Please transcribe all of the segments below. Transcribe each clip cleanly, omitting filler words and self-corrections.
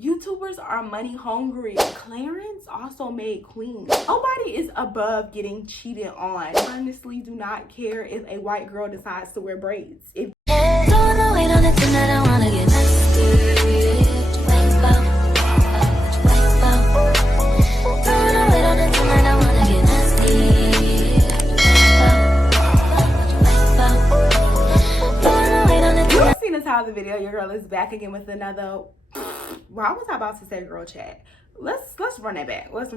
YouTubers are money hungry. Clarence also made Queen. Nobody is above getting cheated on. Honestly, do not care if a white girl decides to wear braids. You've seen the title of the video. Your girl is back again with another. Why was I about to say girl chat? Let's run that back. You've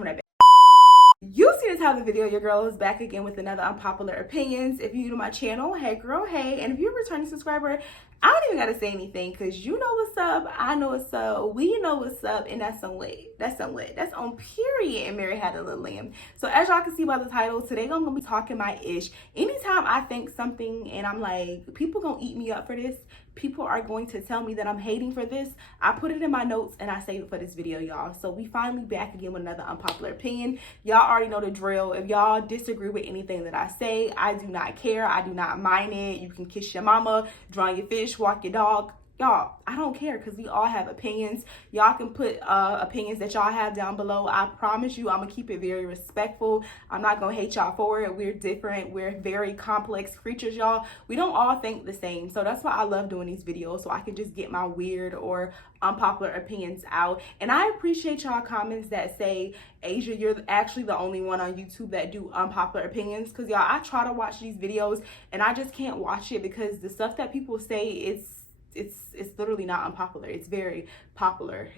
seen the title of the video. Your girl is back again with another unpopular opinions. If you're new to my channel, hey girl, hey. And if you're a returning subscriber, I don't even gotta say anything because you know what's up, I know what's up, we know what's up, and that's on lit. That's on period. And Mary had a little lamb. So as y'all can see by the title, today I'm gonna be talking my ish. Anytime I think something and I'm like, people gonna eat me up for this, people are going to tell me that I'm hating for this, I put it in my notes and I save it for this video, y'all. So we finally back again with another unpopular opinion. Y'all already know the drill. If y'all disagree with anything that I say, I do not care. I do not mind it. You can kiss your mama, drown your fish, walk your dog. Y'all, I don't care because we all have opinions. Y'all can put opinions that y'all have down below. I promise you, I'm going to keep it very respectful. I'm not going to hate y'all for it. We're different. We're very complex creatures, y'all. We don't all think the same. So that's why I love doing these videos, so I can just get my weird or unpopular opinions out. And I appreciate y'all comments that say, Asia, you're actually the only one on YouTube that do unpopular opinions. Because y'all, I try to watch these videos and I just can't watch it because the stuff that people say it's literally not unpopular. It's very popular.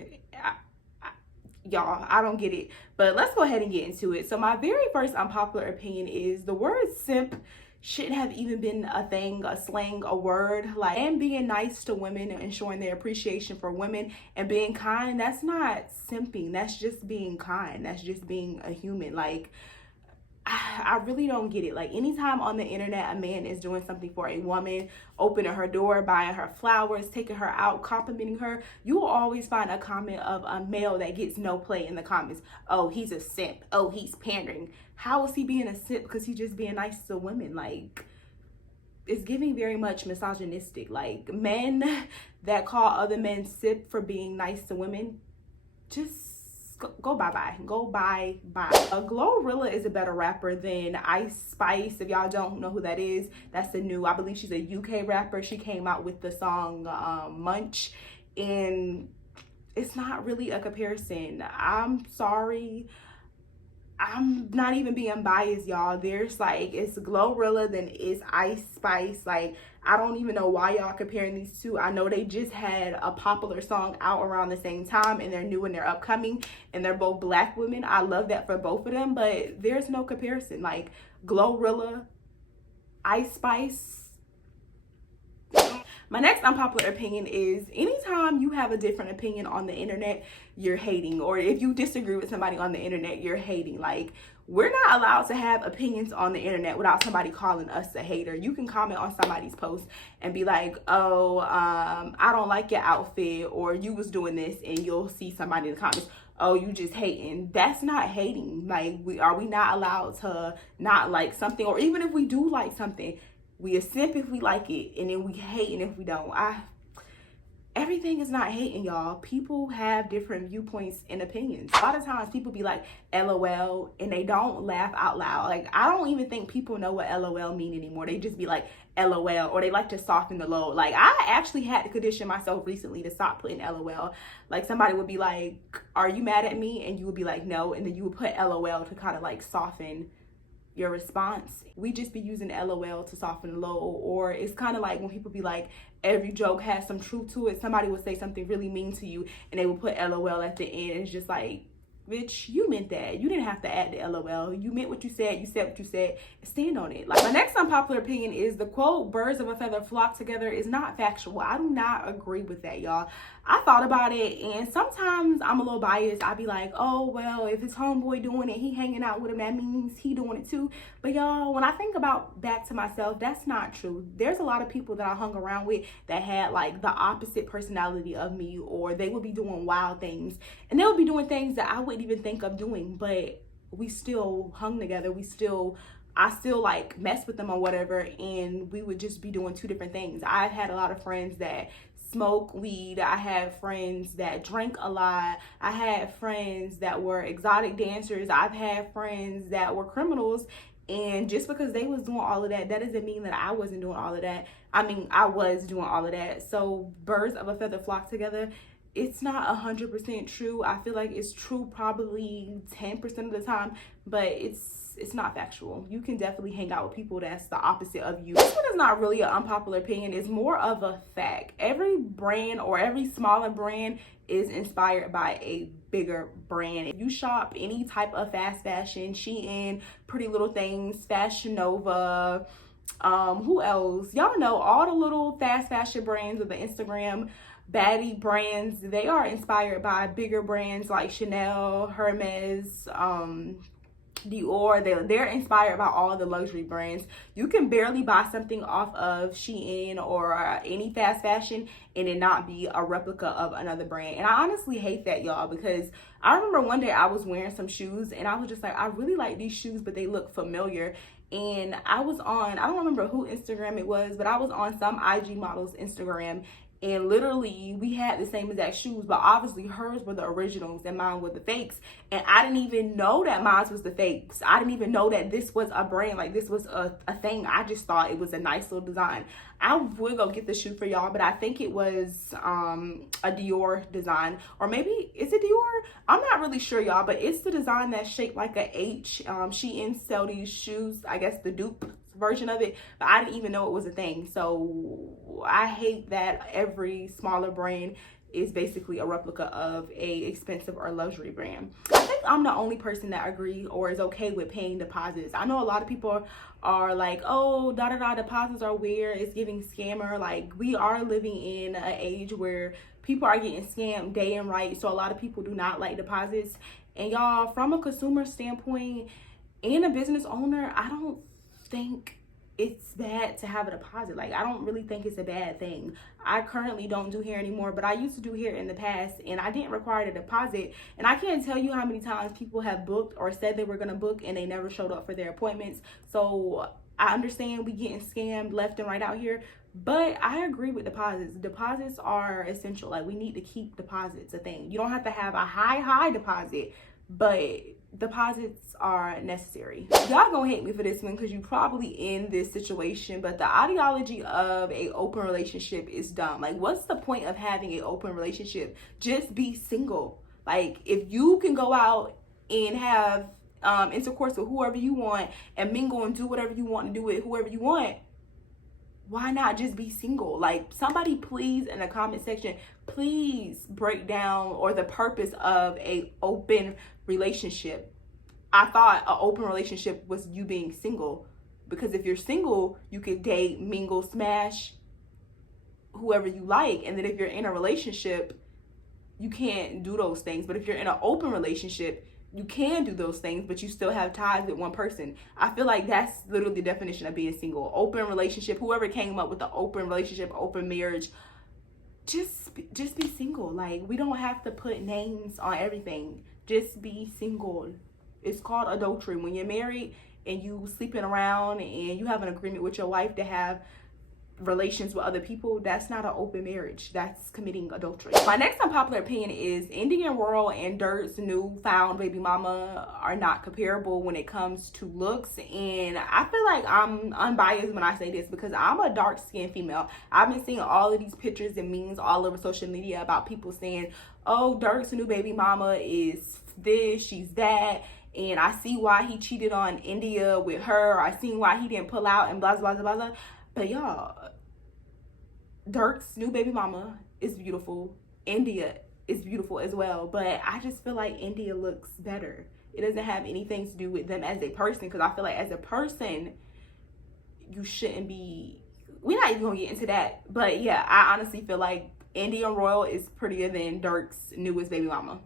Y'all, I don't get it. But let's go ahead and get into it. So my very first unpopular opinion is the word simp shouldn't have even been a thing, a slang, a word. Like, and being nice to women and showing their appreciation for women and being kind, that's not simping. That's just being kind. That's just being a human. Like, I really don't get it. Like, anytime on the internet a man is doing something for a woman, opening her door, buying her flowers, taking her out, complimenting her, you will always find a comment of a male that gets no play in the comments. Oh, he's a simp. Oh, he's pandering. How is he being a simp? Because he's just being nice to women. Like, it's giving very much misogynistic. Like, men that call other men simp for being nice to women, just go bye-bye. Go bye-bye. Glorilla is a better rapper than Ice Spice. If y'all don't know who that is, that's the new, I believe she's a UK rapper. She came out with the song Munch, and it's not really a comparison. I'm sorry. I'm not even being biased, y'all. There's like, it's Glorilla, then it's Ice Spice. Like, I don't even know why y'all comparing these two. I know they just had a popular song out around the same time, and they're new and they're upcoming, and they're both black women. I love that for both of them, but there's no comparison. Like, Glorilla, Ice Spice. My next unpopular opinion is anytime you have a different opinion on the internet, you're hating. Or if you disagree with somebody on the internet, you're hating. Like, we're not allowed to have opinions on the internet without somebody calling us a hater. You can comment on somebody's post and be like, oh, I don't like your outfit, or you was doing this, and you'll see somebody in the comments, oh, you just hating. That's not hating. Like, are we not allowed to not like something? Or even if we do like something, we a simp if we like it, and then we hating if we don't. Everything is not hating, y'all. People have different viewpoints and opinions. A lot of times people be like, LOL, and they don't laugh out loud. Like, I don't even think people know what LOL mean anymore. They just be like, LOL, or they like to soften the low. Like, I actually had to condition myself recently to stop putting LOL. Like, somebody would be like, are you mad at me? And you would be like, no. And then you would put LOL to kind of like soften your response. We just be using LOL to soften the low. Or it's kind of like when people be like, every joke has some truth to it. Somebody would say something really mean to you and they would put LOL at the end. And it's just like, bitch, you meant that. You didn't have to add the LOL. You meant what you said what you said, stand on it. Like, my next unpopular opinion is the quote, birds of a feather flock together, is not factual. I do not agree with that, y'all. I thought about it, and sometimes I'm a little biased. I be like, oh, well, if his homeboy doing it, he hanging out with him, that means he doing it too. But y'all, when I think about back to myself, that's not true. There's a lot of people that I hung around with that had like the opposite personality of me, or they would be doing wild things, and they would be doing things that I wouldn't even think of doing, but we still hung together. I still like mess with them or whatever, and we would just be doing two different things. I've had a lot of friends that smoke weed. I had friends that drank a lot. I had friends that were exotic dancers. I've had friends that were criminals. And just because they was doing all of that, that doesn't mean that I wasn't doing all of that. I mean, I was doing all of that. So birds of a feather flock together. It's not 100% true. I feel like it's true probably 10% of the time, but it's not factual. You can definitely hang out with people that's the opposite of you. This one is not really an unpopular opinion. It's more of a fact. Every brand or every smaller brand is inspired by a bigger brand. If you shop any type of fast fashion, Shein, Pretty Little Things, Fashion Nova, who else? Y'all know all the little fast fashion brands of the Instagram baddie brands, they are inspired by bigger brands like Chanel, Hermes, Dior. They're inspired by all the luxury brands. You can barely buy something off of Shein or any fast fashion and it not be a replica of another brand. And I honestly hate that, y'all, because I remember one day I was wearing some shoes and I was just like, I really like these shoes, but they look familiar. And I was on, I don't remember who Instagram it was, but I was on some IG model's Instagram, and literally we had the same exact shoes, but obviously hers were the originals and mine were the fakes. And I didn't even know that mine was the fakes. I didn't even know that this was a brand, like this was a thing. I just thought it was a nice little design. I would go get the shoe for y'all, but I think it was a Dior design, or maybe is it Dior? I'm not really sure, y'all, but it's the design that's shaped like a H. Shein sell these shoes, I guess the dupe version of it, but I didn't even know it was a thing. So I hate that every smaller brand is basically a replica of a expensive or luxury brand. I think I'm the only person that agree or is okay with paying deposits. I know a lot of people are like, oh, deposits are weird, it's giving scammer. Like, we are living in an age where people are getting scammed day and right, so a lot of people do not like deposits. And y'all, from a consumer standpoint and a business owner, I don't think it's bad to have a deposit. Like, I don't really think it's a bad thing. I currently don't do hair anymore, but I used to do hair in the past and I didn't require a deposit. And I can't tell you how many times people have booked or said they were gonna book and they never showed up for their appointments. So I understand we getting scammed left and right out here, but I agree with deposits. Deposits are essential. Like, we need to keep deposits a thing. You don't have to have a high deposit, but deposits are necessary. Y'all gonna hate me for this one because you probably in this situation, but the ideology of a open relationship is dumb. Like, what's the point of having an open relationship? Just be single. Like, if you can go out and have intercourse with whoever you want and mingle and do whatever you want to do with whoever you want, why not just be single? Like, somebody please in the comment section, please break down or the purpose of a open relationship. I thought an open relationship was you being single, because if you're single, you could date, mingle, smash whoever you like. And then if you're in a relationship, you can't do those things. But if you're in an open relationship, you can do those things, but you still have ties with one person. I feel like that's literally the definition of being single. Open relationship, whoever came up with the open relationship, open marriage, just be single. Like, we don't have to put names on everything. Just be single. It's called adultery. When you're married and you sleeping around and you have an agreement with your wife to have relations with other people, that's not an open marriage. That's committing adultery. My next unpopular opinion is Indian Royal and Dirk's newfound baby mama are not comparable when it comes to looks. And I feel like I'm unbiased when I say this because I'm a dark-skinned female. I've been seeing all of these pictures and memes all over social media about people saying, oh, Dirk's new baby mama is this, she's that, and I see why he cheated on India with her, I seen why he didn't pull out, and blah blah blah blah. But y'all, Dirk's new baby mama is beautiful. India is beautiful as well. But I just feel like India looks better. It doesn't have anything to do with them as a person, because I feel like as a person, you shouldn't be, we're not even gonna get into that. But yeah, I honestly feel like Indian Royal is prettier than Dirk's newest baby mama.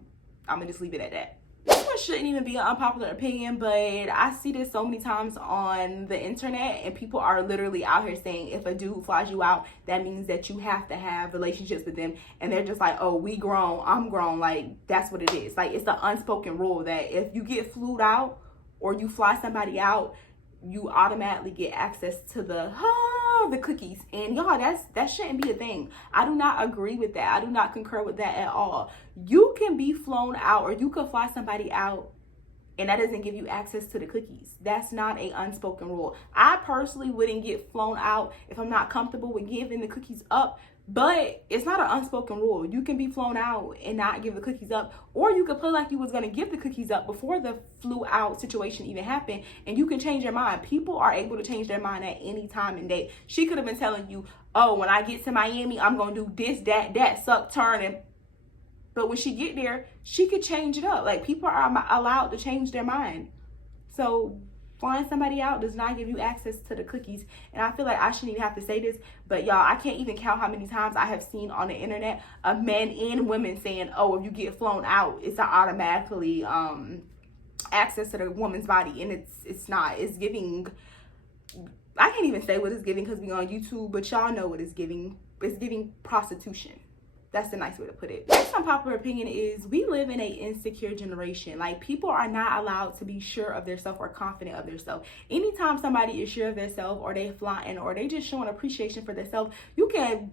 I'm gonna just leave it at that. This one shouldn't even be an unpopular opinion, but I see this so many times on the internet, and people are literally out here saying if a dude flies you out, that means that you have to have relationships with them. And they're just like, oh, we grown, I'm grown. Like, that's what it is. Like, it's the unspoken rule that if you get flued out or you fly somebody out, you automatically get access to the the cookies, and y'all, that shouldn't be a thing. I do not agree with that. I do not concur with that at all. You can be flown out, or you could fly somebody out, and that doesn't give you access to the cookies. That's not a unspoken rule. I personally wouldn't get flown out if I'm not comfortable with giving the cookies up, but it's not an unspoken rule. You can be flown out and not give the cookies up, or you could play like you was gonna give the cookies up before the flew out situation even happened, and you can change your mind. People are able to change their mind at any time and day. She could have been telling you, oh, when I get to Miami, I'm gonna do this, that, suck, turn, and but when she get there, she could change it up. Like, people are allowed to change their mind. So flying somebody out does not give you access to the cookies. And I feel like I shouldn't even have to say this, but y'all, I can't even count how many times I have seen on the internet of men and women saying, oh, if you get flown out, it's automatically access to the woman's body. And it's not. It's giving, I can't even say what it's giving because we on YouTube, but y'all know what it's giving. It's giving prostitution. That's the nice way to put it. Next unpopular opinion is we live in an insecure generation. Like, people are not allowed to be sure of themselves or confident of themselves. Anytime somebody is sure of themselves, or they flying, or they just showing appreciation for themselves, you can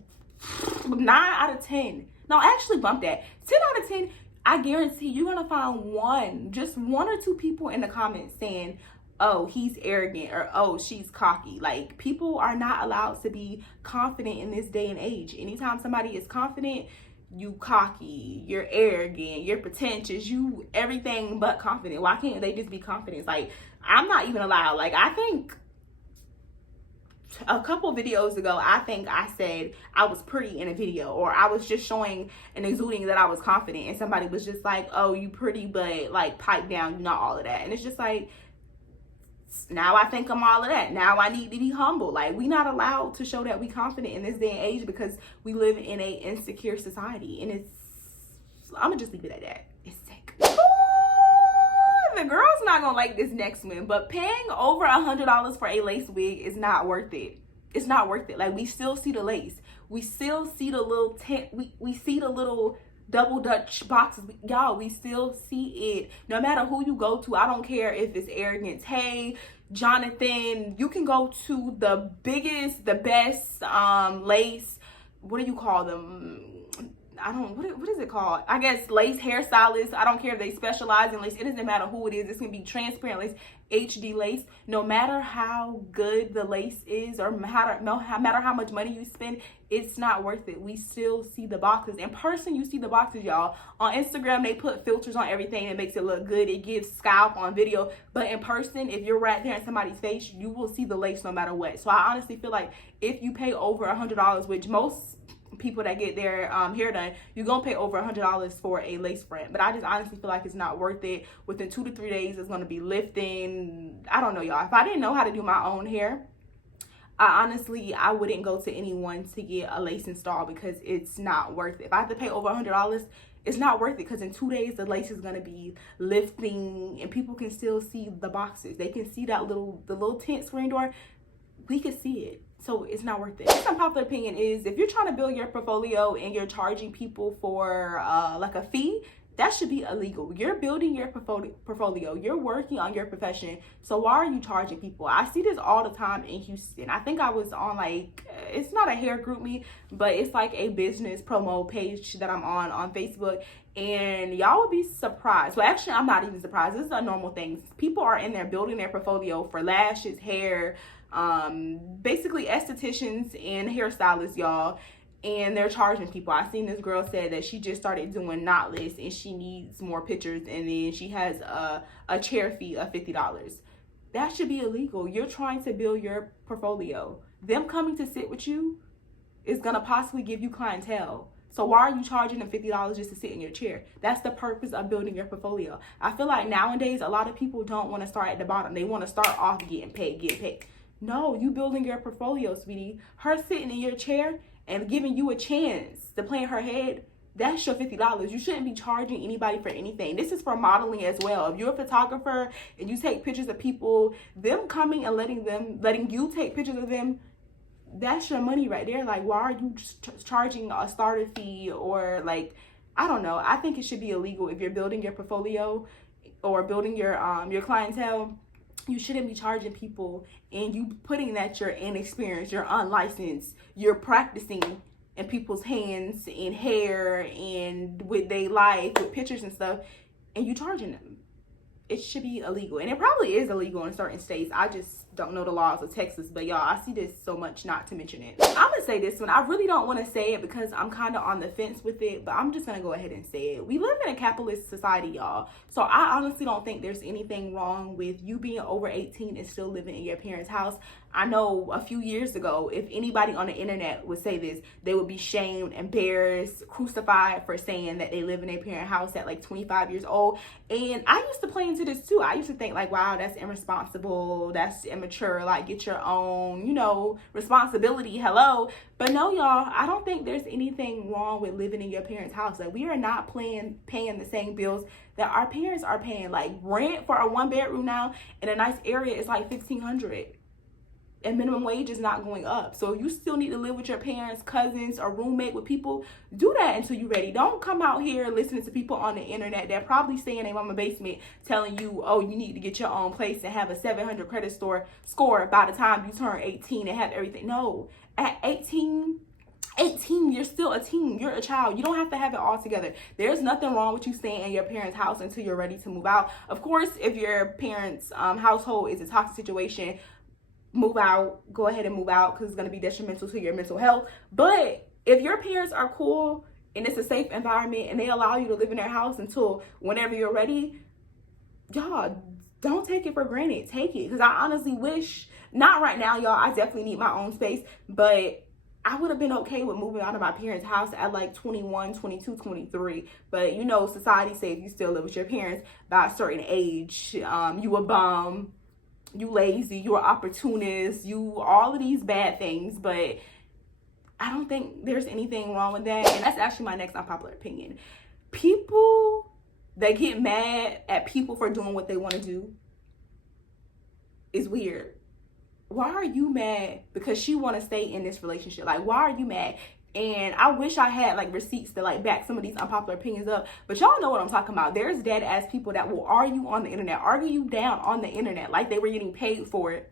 9 out of 10. No, actually bump that. 10 out of 10, I guarantee you're gonna find just one or two people in the comments saying, oh, he's arrogant, or oh, she's cocky. Like, people are not allowed to be confident in this day and age. Anytime somebody is confident, you cocky, you're arrogant, you're pretentious, you everything but confident. Why can't they just be confident? Like, I'm not even allowed. Like, I think a couple videos ago, I think I said I was pretty in a video, or I was just showing and exuding that I was confident, and somebody was just like, oh, you pretty, but like, pipe down, you're not all of that. And it's just like, now I think I'm all of that. Now I need to be humble. Like, we not allowed to show that we confident in this day and age because we live in a insecure society. And I'm gonna just leave it at that. It's sick. Ooh, the girl's not gonna like this next one, but paying over $100 for a lace wig is not worth it. It's not worth it. Like, we still see the lace. We still see the little tent. We see the little double Dutch boxes. Y'all, we still see it. No matter who you go to, I don't care if it's Arrogant Tay, Jonathan, you can go to the biggest, the best lace, what do you call them? I don't, what is it called? I guess lace hairstylists. I don't care if they specialize in lace. It doesn't matter who it is. It's gonna be transparent lace, HD lace. No matter how good the lace is, or no matter how much money you spend, it's not worth it. We still see the boxes. In person, you see the boxes, y'all. On Instagram, they put filters on everything that makes it look good. It gives scalp on video. But in person, if you're right there in somebody's face, you will see the lace no matter what. So I honestly feel like if you pay over $100, which most people that get their hair done, you're gonna pay over $100 for a lace front. But I just honestly feel like it's not worth it. Within 2 to 3 days, it's gonna be lifting. I don't know, y'all. If I didn't know how to do my own hair, I wouldn't go to anyone to get a lace install because it's not worth it. If I have to pay over $100, it's not worth it because in 2 days the lace is gonna be lifting, and people can still see the boxes. They can see that the little tent screen door. We can see it. So it's not worth it. Next unpopular opinion is if you're trying to build your portfolio and you're charging people for like a fee, that should be illegal. You're building your portfolio. You're working on your profession. So why are you charging people? I see this all the time in Houston. I think I was on like, it's not a hair group me, but it's like a business promo page that I'm on Facebook. And y'all would be surprised. Well, actually, I'm not even surprised. This is a normal thing. People are in there building their portfolio for lashes, hair, basically estheticians and hairstylists, y'all, and they're charging people. I seen this girl said that she just started doing knotless and she needs more pictures, and then she has a chair fee of $50. That should be illegal. You're trying to build your portfolio. Them coming to sit with you is gonna possibly give you clientele. So why are you charging them $50 just to sit in your chair? That's the purpose of building your portfolio. I feel like nowadays a lot of people don't want to start at the bottom. They want to start off getting paid. No, you building your portfolio, sweetie. Her sitting in your chair and giving you a chance to plan her head, that's your $50. You shouldn't be charging anybody for anything. This is for modeling as well. If you're a photographer and you take pictures of people, them coming and letting you take pictures of them, that's your money right there. Like, why are you charging a starter fee? Or like, I don't know. I think it should be illegal if you're building your portfolio or building your clientele. you shouldn't be charging people and you putting that you're inexperienced, you're unlicensed, you're practicing in people's hands and hair and with their life, with pictures and stuff, and you charging them. It should be illegal, and it probably is illegal in certain states. I just don't know the laws of Texas, but y'all, I see this so much not to mention it. I'm gonna say this one. I really don't want to say it because I'm kind of on the fence with it, but I'm just gonna go ahead and say it. We live in a capitalist society, y'all, so I honestly don't think there's anything wrong with you being over 18 and still living in your parents' house. I know a few years ago, if anybody on the internet would say this, they would be shamed, embarrassed, crucified for saying that they live in their parent house at like 25 years old. And I used to play into this too. I used to think like, wow, that's irresponsible, that's immature, like get your own, you know, responsibility, hello. But no, y'all, I don't think there's anything wrong with living in your parents' house. Like, we are not paying the same bills that our parents are paying. Like, rent for a 1-bedroom now in a nice area is like $1,500. And minimum wage is not going up. So you still need to live with your parents, cousins, or roommate with people. Do that until you're ready. Don't come out here listening to people on the internet that probably stay in their mama basement telling you, oh, you need to get your own place and have a 700 credit score by the time you turn 18 and have everything. No, at 18, you're still a teen. You're a child. You don't have to have it all together. There's nothing wrong with you staying in your parents' house until you're ready to move out. Of course, if your parents' household is a toxic situation, move out. Go ahead and move out, because it's going to be detrimental to your mental health. But if your parents are cool and it's a safe environment and they allow you to live in their house until whenever you're ready, y'all, don't take it for granted. Take it, because I honestly wish, not right now, y'all, I definitely need my own space, but I would have been okay with moving out of my parents' house at like 21, 22, 23. But you know, society says you still live with your parents by a certain age, you a bum, you lazy, you are opportunist, you all of these bad things. But I don't think there's anything wrong with that. And that's actually my next unpopular opinion. People that get mad at people for doing what they want to do is weird. Why are you mad because she want to stay in this relationship? Like, why are you mad? And I wish I had like receipts to like back some of these unpopular opinions up, but y'all know what I'm talking about. There's dead ass people that will argue on the internet, argue you down on the internet like they were getting paid for it,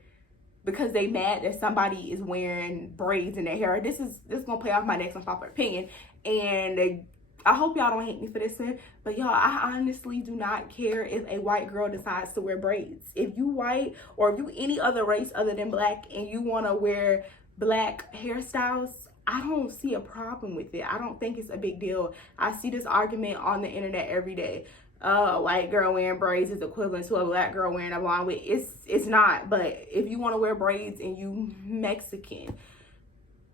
because they mad that somebody is wearing braids in their hair. This is gonna play off my next unpopular opinion, and I hope y'all don't hate me for this one, but y'all, I honestly do not care if a white girl decides to wear braids. If you white, or if you any other race other than black, and you want to wear black hairstyles, I don't see a problem with it. I don't think it's a big deal. I see this argument on the internet every day. A white girl wearing braids is equivalent to a black girl wearing a blonde wig. It's not. But if you want to wear braids and you Mexican,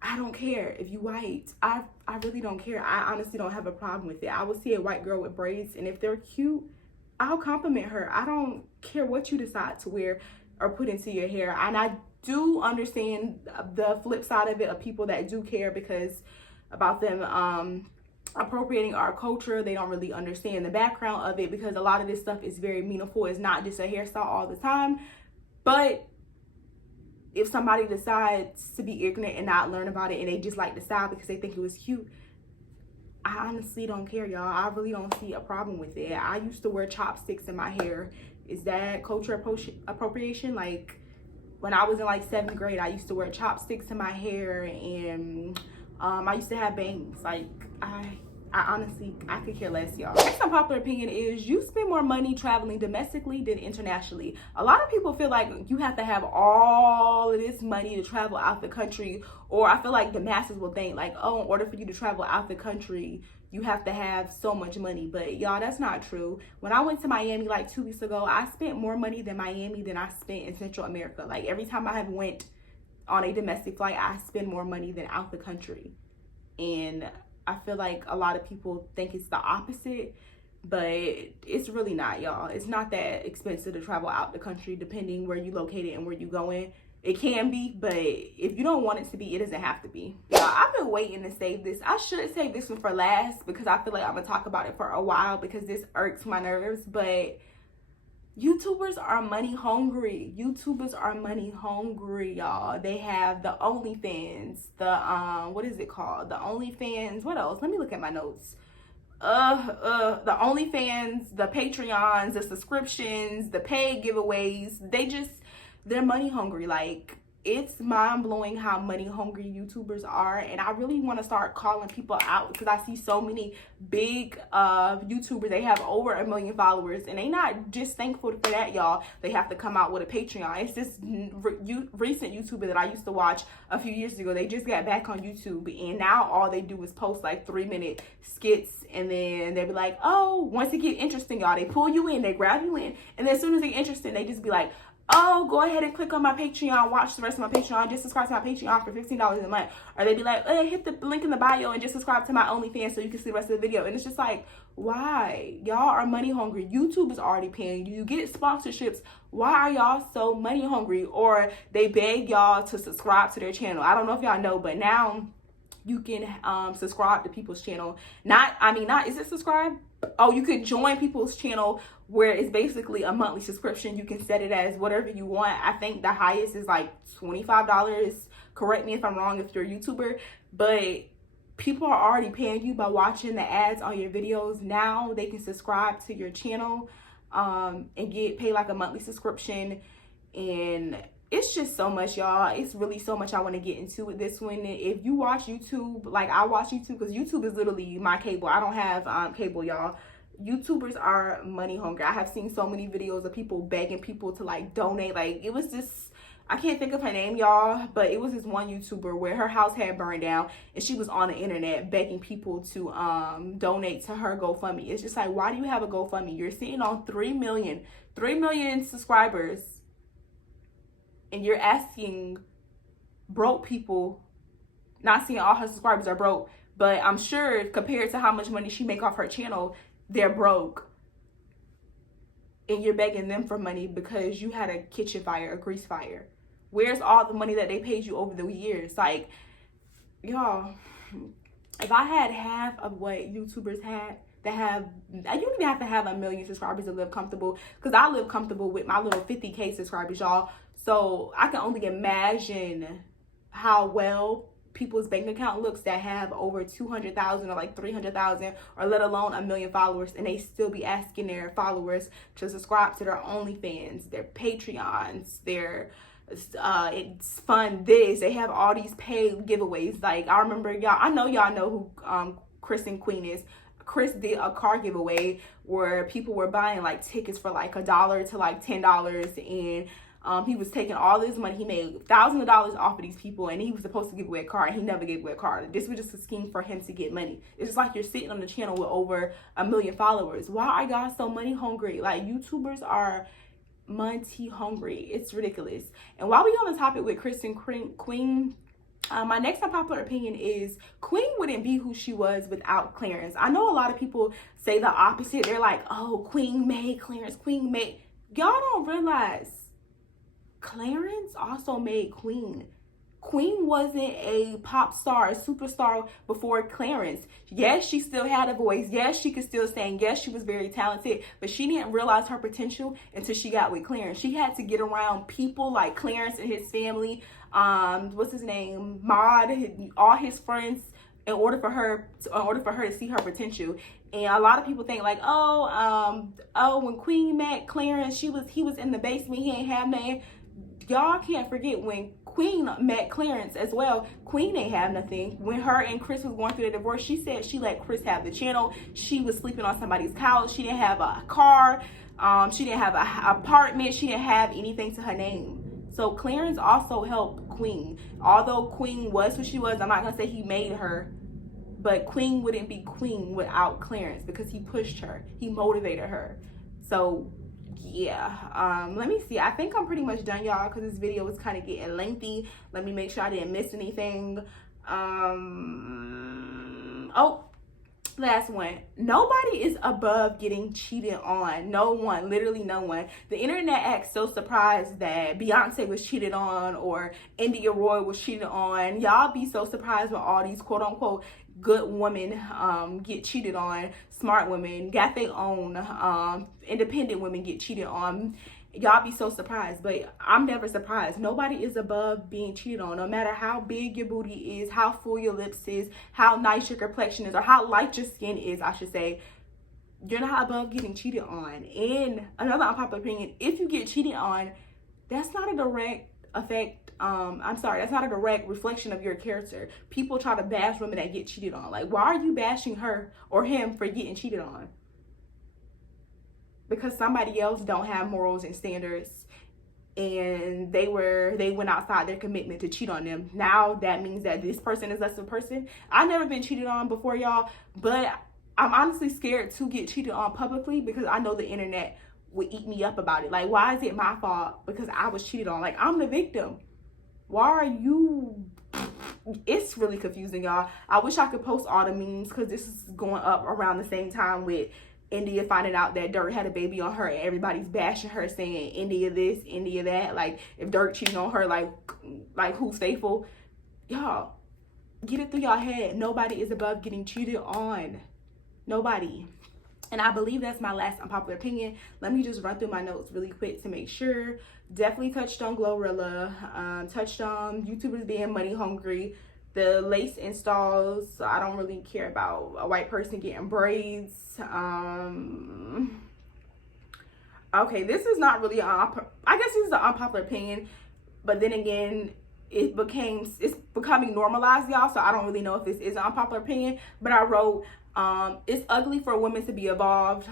I don't care. If you white, I really don't care. I honestly don't have a problem with it. I will see a white girl with braids, and if they're cute, I'll compliment her. I don't care what you decide to wear or put into your hair. And I do understand the flip side of it, of people that do care because about them appropriating our culture. They don't really understand the background of it, because a lot of this stuff is very meaningful. It's not just a hairstyle all the time. But if somebody decides to be ignorant and not learn about it, and they just like the style because they think it was cute, I honestly don't care, y'all. I really don't see a problem with it. I used to wear chopsticks in my hair. Is that culture appropriation? Like, when I was in like 7th grade, I used to wear chopsticks in my hair, and I used to have bangs. Like, I honestly, I could care less, y'all. Next unpopular opinion is you spend more money traveling domestically than internationally. A lot of people feel like you have to have all of this money to travel out the country, or I feel like the masses will think like, oh, in order for you to travel out the country, you have to have so much money. But y'all, that's not true. When I went to Miami like 2 weeks ago, I spent more money than Miami than I spent in Central America. Like, every time I have went on a domestic flight, I spend more money than out the country. And I feel like a lot of people think it's the opposite, but it's really not, y'all. It's not that expensive to travel out the country, depending where you located and where you going. It can be, but if you don't want it to be, it doesn't have to be. Y'all, I've been waiting to save this. I should save this one for last, because I feel like I'm gonna talk about it for a while, because this irks my nerves. But YouTubers are money hungry. YouTubers are money hungry, y'all. They have the OnlyFans, the what is it called? The OnlyFans. What else? Let me look at my notes. the OnlyFans, the Patreons, the subscriptions, the paid giveaways, they're money hungry. Like, it's mind-blowing how money hungry YouTubers are, and I really want to start calling people out because I see so many big YouTubers. They have over 1 million followers, and they not just thankful for that, y'all. They have to come out with a Patreon. It's this recent YouTuber that I used to watch a few years ago. They just got back on YouTube, and now all they do is post like 3-minute skits, and then they be like, oh, once it get interesting, y'all, they pull you in, they grab you in, and then as soon as they get interesting, they just be like, oh, go ahead and click on my Patreon, watch the rest of my Patreon, just subscribe to my Patreon for $15 a month. Or they be like, hit the link in the bio and just subscribe to my OnlyFans so you can see the rest of the video. And it's just like, why? Y'all are money hungry. YouTube is already paying you. You get sponsorships. Why are y'all so money hungry? Or they beg y'all to subscribe to their channel. I don't know if y'all know, but now you can subscribe to people's channel. Is it subscribe? Oh, you could join people's channel where it's basically a monthly subscription. You can set it as whatever you want. I think the highest is like $25. Correct me if I'm wrong if you're a YouTuber, but people are already paying you by watching the ads on your videos. Now they can subscribe to your channel and pay like a monthly subscription, and it's just so much, y'all. It's really so much I want to get into with this one. If you watch YouTube, like I watch YouTube, because YouTube is literally my cable. I don't have cable, y'all. YouTubers are money hungry. I have seen so many videos of people begging people to like donate. Like, it was this, I can't think of her name, y'all, but it was this one YouTuber where her house had burned down and she was on the internet begging people to donate to her GoFundMe. It's just like, why do you have a GoFundMe? You're sitting on 3 million subscribers, and you're asking broke people, not saying all her subscribers are broke, but I'm sure compared to how much money she make off her channel, they're broke. And you're begging them for money because you had a kitchen fire, a grease fire. Where's all the money that they paid you over the years? Like, y'all, if I had half of what YouTubers had, you don't even have to have 1 million subscribers to live comfortable, because I live comfortable with my little 50K subscribers, y'all. So I can only imagine how well people's bank account looks that have over 200,000 or like 300,000, or let alone 1 million followers, and they still be asking their followers to subscribe to their OnlyFans, their Patreons, their it's fun this. They have all these paid giveaways. Like, I remember, y'all, I know y'all know who Chris and Queen is. Chris did a car giveaway where people were buying like tickets for like $1 to like $10, and he was taking all this money. He made thousands of dollars off of these people, and he was supposed to give away a car, and he never gave away a car. This was just a scheme for him to get money. It's just like you're sitting on the channel with over 1 million followers. Why are y'all so money hungry? Like, YouTubers are money hungry. It's ridiculous. And while we on the topic with Chris and Queen, my next unpopular opinion is Queen wouldn't be who she was without Clarence. I know a lot of people say the opposite. They're like, oh, Queen made Clarence, Queen made. Y'all don't realize Clarence also made Queen. Queen wasn't a pop star, a superstar before Clarence. Yes, she still had a voice. Yes, she could still sing. Yes, she was very talented, but she didn't realize her potential until she got with Clarence. She had to get around people like Clarence and his family, what's his name, all his friends, in order for her to see her potential. And a lot of people think like, when Queen met Clarence, he was in the basement, he ain't have nothing. Y'all can't forget when Queen met Clarence as well. Queen ain't have nothing. When her and Chris was going through the divorce, she said she let Chris have the channel. She was sleeping on somebody's couch. She didn't have a car. She didn't have an apartment. She didn't have anything to her name. So Clarence also helped Queen. Although Queen was who she was, I'm not going to say he made her, but Queen wouldn't be Queen without Clarence because he pushed her. He motivated her. So yeah, let me see. I think I'm pretty much done, y'all, because this video was kind of getting lengthy. Let me make sure I didn't miss anything. Oh, last one. Nobody is above getting cheated on. No one, literally no one. The internet acts so surprised that Beyonce was cheated on or India Roy was cheated on. Y'all be so surprised when all these quote unquote good women get cheated on. Smart women got their own, independent women get cheated on. Y'all be so surprised, but I'm never surprised. Nobody is above being cheated on. No matter how big your booty is, how full your lips is, how nice your complexion is, or how light your skin is, I should say. You're not above getting cheated on. And another unpopular opinion, if you get cheated on, that's not a direct effect. That's not a direct reflection of your character. People try to bash women that get cheated on. Like, why are you bashing her or him for getting cheated on? Because somebody else don't have morals and standards, and they went outside their commitment to cheat on them. Now that means that this person is less of a person. I've never been cheated on before, y'all, but I'm honestly scared to get cheated on publicly because I know the internet would eat me up about it. Like, why is it my fault because I was cheated on? Like, I'm the victim. Why are you? It's really confusing, y'all. I wish I could post all the memes because this is going up around the same time with India finding out that Dirk had a baby on her, and everybody's bashing her, saying India this, India that. Like, if Dirk cheating on her, like who's faithful? Y'all, get it through y'all head. Nobody is above getting cheated on. Nobody. And I believe that's my last unpopular opinion. Let me just run through my notes really quick to make sure. Definitely touched on Glorilla. Touched on YouTubers being money hungry. The lace installs. I don't really care about a white person getting braids. Okay, this is not really I guess this is an unpopular opinion, but then again, it's becoming normalized, y'all, so I don't really know if this is an unpopular opinion. But I wrote, it's ugly for women to be involved.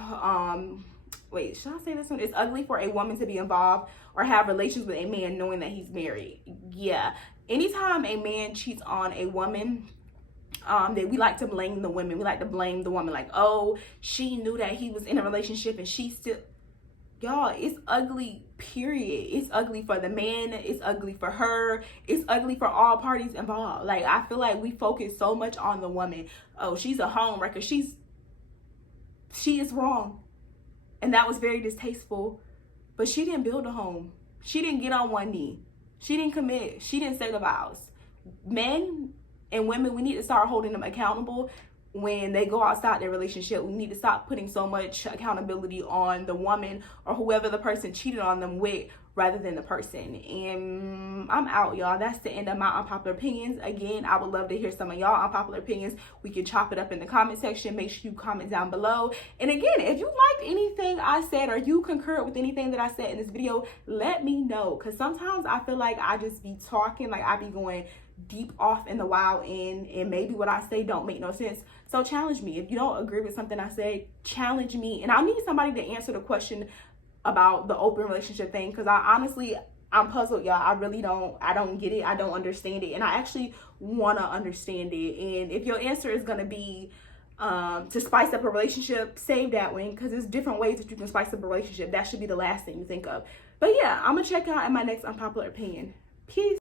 Wait, should I say this one? It's ugly for a woman to be involved or have relations with a man knowing that he's married. Yeah, anytime a man cheats on a woman, we like to blame the women. We like to blame the woman, like, oh, she knew that he was in a relationship and she still. Y'all, it's ugly, period. It's ugly for the man. It's ugly for her. It's ugly for all parties involved. Like, I feel like we focus so much on the woman. Oh, she's a homewrecker. She is wrong. And that was very distasteful. But she didn't build a home. She didn't get on one knee. She didn't commit. She didn't say the vows. Men and women, we need to start holding them accountable when they go outside their relationship. We need to stop putting so much accountability on the woman or whoever the person cheated on them with rather than the person. And I'm out, y'all. That's the end of my unpopular opinions. Again, I would love to hear some of y'all unpopular opinions. We can chop it up in the comment section. Make sure you comment down below. And again, if you liked anything I said or you concurred with anything that I said in this video, let me know. Because sometimes I feel like I just be talking, like I be going deep off in the wild end, and maybe what I say don't make no sense. So challenge me. If you don't agree with something I say, challenge me. And I need somebody to answer the question about the open relationship thing, because I'm puzzled, y'all. I don't get it. I don't understand it, and I actually want to understand it. And if your answer is going to be to spice up a relationship, save that one, because there's different ways that you can spice up a relationship. That should be the last thing you think of. But yeah, I'm gonna check out in my next unpopular opinion. Peace.